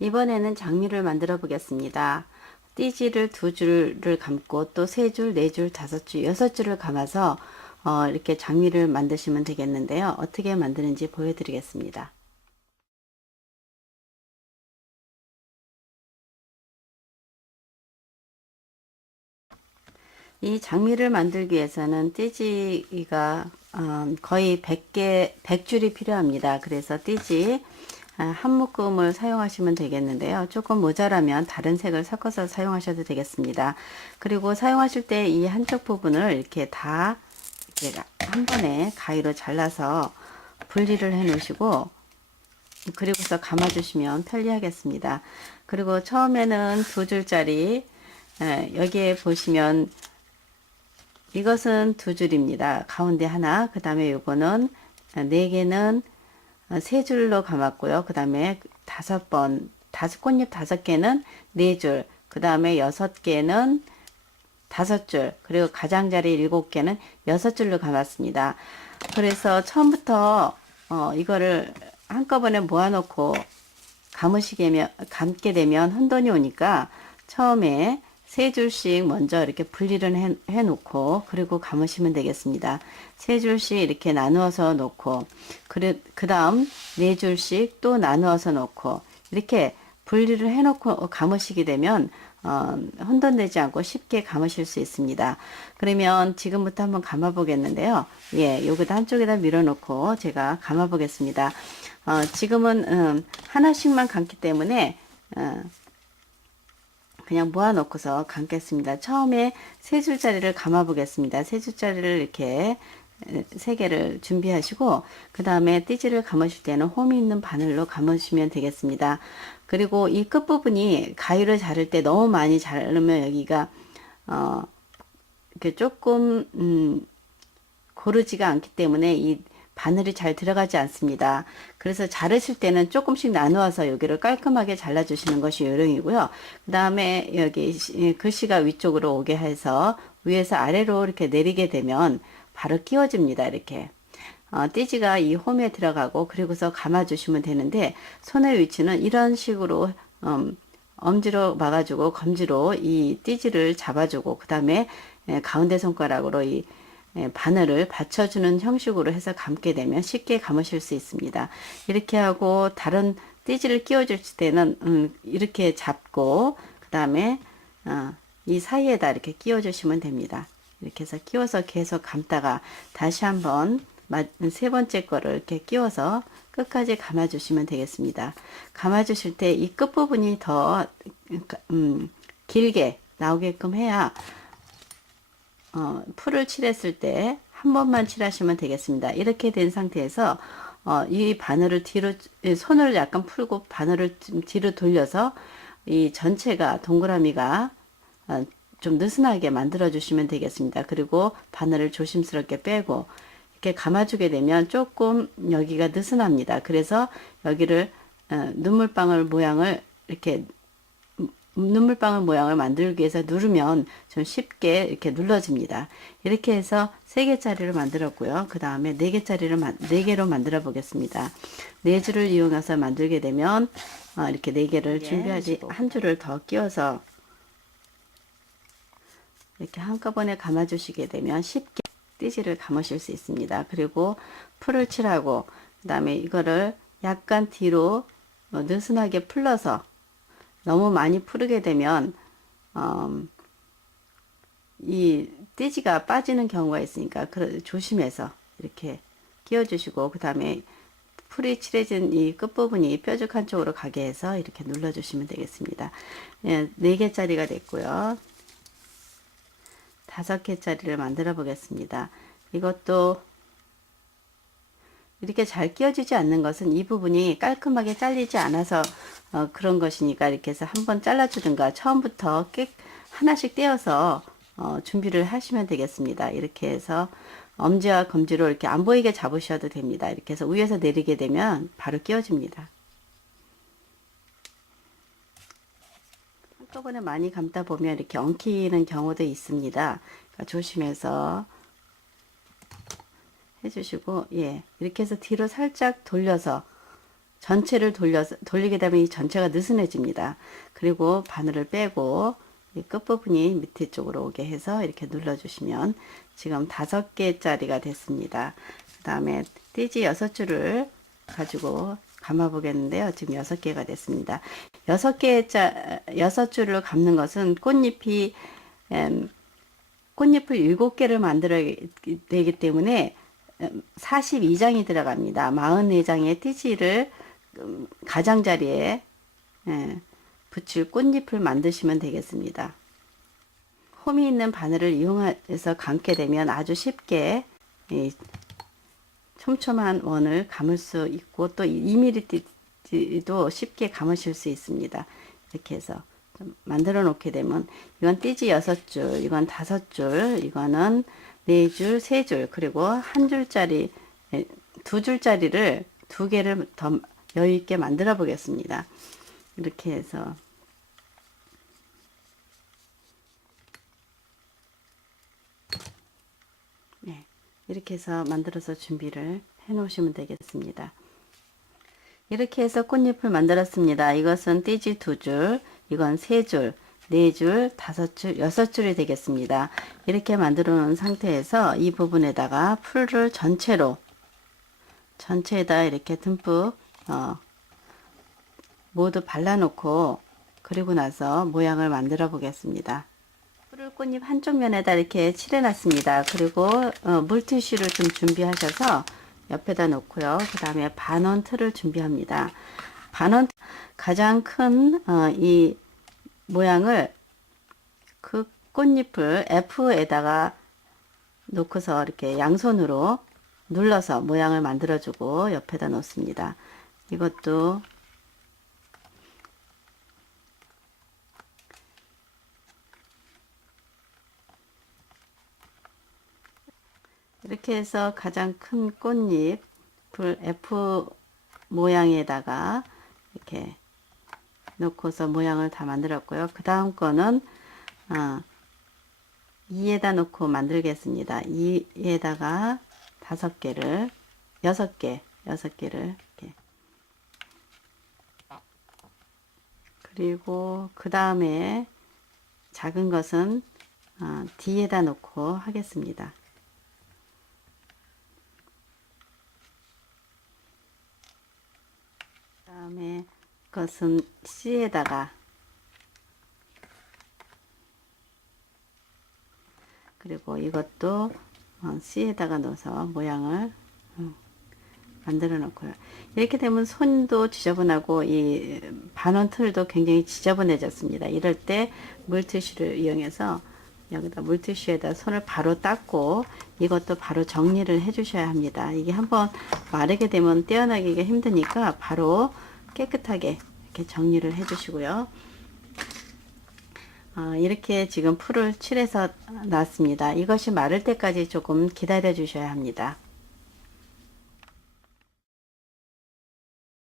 이번에는 장미를 만들어 보겠습니다. 띠지를 두 줄을 감고 또 세 줄, 네 줄, 다섯 줄, 여섯 줄을 감아서 이렇게 장미를 만드시면 되겠는데요. 어떻게 만드는지 보여드리겠습니다. 이 장미를 만들기 위해서는 띠지가 거의 100개, 100줄이 필요합니다. 그래서 띠지 한 묶음을 사용하시면 되겠는데요. 조금 모자라면 다른 색을 섞어서 사용하셔도 되겠습니다. 그리고 사용하실 때 이 한쪽 부분을 이렇게 다 이렇게 한 번에 가위로 잘라서 분리를 해 놓으시고 그리고서 감아 주시면 편리하겠습니다. 그리고 처음에는 두 줄짜리 여기에 보시면 이것은 두 줄입니다. 가운데 하나, 그 다음에 요거는 네 개는 세 줄로 감았고요. 그 다음에 다섯 꽃잎 다섯 개는 네 줄, 그 다음에 여섯 개는 다섯 줄, 그리고 가장자리 일곱 개는 여섯 줄로 감았습니다. 그래서 처음부터 이거를 한꺼번에 모아놓고 감게 되면 혼돈이 오니까 처음에 세 줄씩 먼저 이렇게 분리를 해 놓고 그리고 감으시면 되겠습니다. 세 줄씩 이렇게 나누어서 놓고 그 다음 네 줄씩 또 나누어서 놓고 이렇게 분리를 해 놓고 감으시게 되면 혼돈되지 않고 쉽게 감으실 수 있습니다. 그러면 지금부터 한번 감아 보겠는데요. 예, 여기다 한쪽에다 밀어 놓고 제가 감아 보겠습니다. 지금은 하나씩만 감기 때문에 그냥 모아 놓고서 감겠습니다. 처음에 세 줄짜리를 감아 보겠습니다. 세 줄짜리를 이렇게 세 개를 준비하시고 그 다음에 띠지를 감으실 때는 홈이 있는 바늘로 감으시면 되겠습니다. 그리고 이 끝부분이 가위를 자를 때 너무 많이 자르면 여기가 이렇게 조금 고르지가 않기 때문에 이 바늘이 잘 들어가지 않습니다. 그래서 자르실 때는 조금씩 나누어서 여기를 깔끔하게 잘라주시는 것이 요령이고요. 그 다음에 여기 글씨가 위쪽으로 오게 해서 위에서 아래로 이렇게 내리게 되면 바로 끼워집니다. 이렇게. 띠지가 이 홈에 들어가고 그리고서 감아주시면 되는데 손의 위치는 이런 식으로 엄지로 막아주고 검지로 이 띠지를 잡아주고 그 다음에 가운데 손가락으로 이 바늘을 받쳐주는 형식으로 해서 감게 되면 쉽게 감으실 수 있습니다. 이렇게 하고 다른 띠지를 끼워줄 때는 이렇게 잡고 그 다음에 이 사이에다 이렇게 끼워주시면 됩니다. 이렇게 해서 끼워서 계속 감다가 다시 한번 세 번째 거를 이렇게 끼워서 끝까지 감아 주시면 되겠습니다. 감아 주실 때 이 끝부분이 더 길게 나오게끔 해야 풀을 칠했을 때 한 번만 칠하시면 되겠습니다. 이렇게 된 상태에서 이 바늘을 뒤로 손을 약간 풀고 바늘을 뒤로 돌려서 이 전체가 동그라미가 좀 느슨하게 만들어 주시면 되겠습니다. 그리고 바늘을 조심스럽게 빼고 이렇게 감아주게 되면 조금 여기가 느슨합니다. 그래서 여기를 눈물방울 모양을 이렇게 눈물방울 모양을 만들기 위해서 누르면 좀 쉽게 이렇게 눌러집니다. 이렇게 해서 3개짜리를 만들었고요. 그 다음에 4개짜리를 4개로 만들어 보겠습니다. 4줄을 이용해서 만들게 되면 이렇게 4개를 준비하지 한 줄을 더 끼워서 이렇게 한꺼번에 감아 주시게 되면 쉽게 띠지를 감으실 수 있습니다. 그리고 풀을 칠하고 그 다음에 이거를 약간 뒤로 느슨하게 풀러서 너무 많이 풀게 되면 이 띠지가 빠지는 경우가 있으니까 조심해서 이렇게 끼워주시고 그 다음에 풀이 칠해진 이 끝부분이 뾰족한 쪽으로 가게 해서 이렇게 눌러주시면 되겠습니다. 예, 4개짜리가 됐고요. 5개짜리를 만들어 보겠습니다. 이것도 이렇게 잘 끼워지지 않는 것은 이 부분이 깔끔하게 잘리지 않아서 그런 것이니까 이렇게 해서 한번 잘라주든가 처음부터 하나씩 떼어서 준비를 하시면 되겠습니다. 이렇게 해서 엄지와 검지로 이렇게 안 보이게 잡으셔도 됩니다. 이렇게 해서 위에서 내리게 되면 바로 끼워집니다. 한꺼번에 많이 감다 보면 이렇게 엉키는 경우도 있습니다. 그러니까 조심해서 해주시고, 예, 이렇게 해서 뒤로 살짝 돌려서 전체를 돌리게 되면 이 전체가 느슨해집니다. 그리고 바늘을 빼고 이 끝부분이 밑에 쪽으로 오게 해서 이렇게 눌러주시면 지금 5개짜리가 됐습니다. 그 다음에 띠지 6줄을 가지고 감아 보겠는데요. 지금 6개가 됐습니다. 6줄을 감는 것은 꽃잎을 7개를 만들어야 되기 때문에 42장이 들어갑니다. 44장의 띠지를 가장자리에 붙일 꽃잎을 만드시면 되겠습니다. 홈이 있는 바늘을 이용해서 감게 되면 아주 쉽게 촘촘한 원을 감을 수 있고 또 2mm 띠지도 쉽게 감으실 수 있습니다. 이렇게 해서 좀 만들어 놓게 되면 이건 띠지 6줄, 이건 5줄, 이거는 4줄, 3줄, 그리고 1줄짜리, 2줄짜리를 2개를 더 여유 있게 만들어 보겠습니다. 이렇게 해서 네, 이렇게 해서 만들어서 준비를 해 놓으시면 되겠습니다. 이렇게 해서 꽃잎을 만들었습니다. 이것은 띠지 2줄, 이건 3줄, 4줄, 5줄, 6줄이 되겠습니다. 이렇게 만들어 놓은 상태에서 이 부분에다가 풀을 전체에다 이렇게 듬뿍 모두 발라놓고 그리고 나서 모양을 만들어 보겠습니다. 풀을 꽃잎 한쪽 면에다 이렇게 칠해 놨습니다. 그리고 물티슈를 좀 준비하셔서 옆에다 놓고요. 그 다음에 반원 틀을 준비합니다. 반원 가장 큰 이 모양을 그 꽃잎을 F에다가 놓고서 이렇게 양손으로 눌러서 모양을 만들어 주고 옆에다 놓습니다. 이것도 이렇게 해서 가장 큰 꽃잎을 F 모양에다가 이렇게 놓고서 모양을 다 만들었고요. 그 다음 거는 2에다 놓고 만들겠습니다. 2에다가 5개를 6개를 이렇게 그리고 그 다음에 작은 것은 D에다 놓고 하겠습니다. 그 다음에 것은 C에다가 그리고 이것도 C에다가 넣어서 모양을 만들어 놓고요. 이렇게 되면 손도 지저분하고 이 반원 틀도 굉장히 지저분해졌습니다. 이럴 때 물티슈를 이용해서 여기다 물티슈에다 손을 바로 닦고 이것도 바로 정리를 해 주셔야 합니다. 이게 한번 마르게 되면 떼어내기가 힘드니까 바로 깨끗하게 이렇게 정리를 해 주시고요. 이렇게 지금 풀을 칠해서 놨습니다. 이것이 마를 때까지 조금 기다려 주셔야 합니다.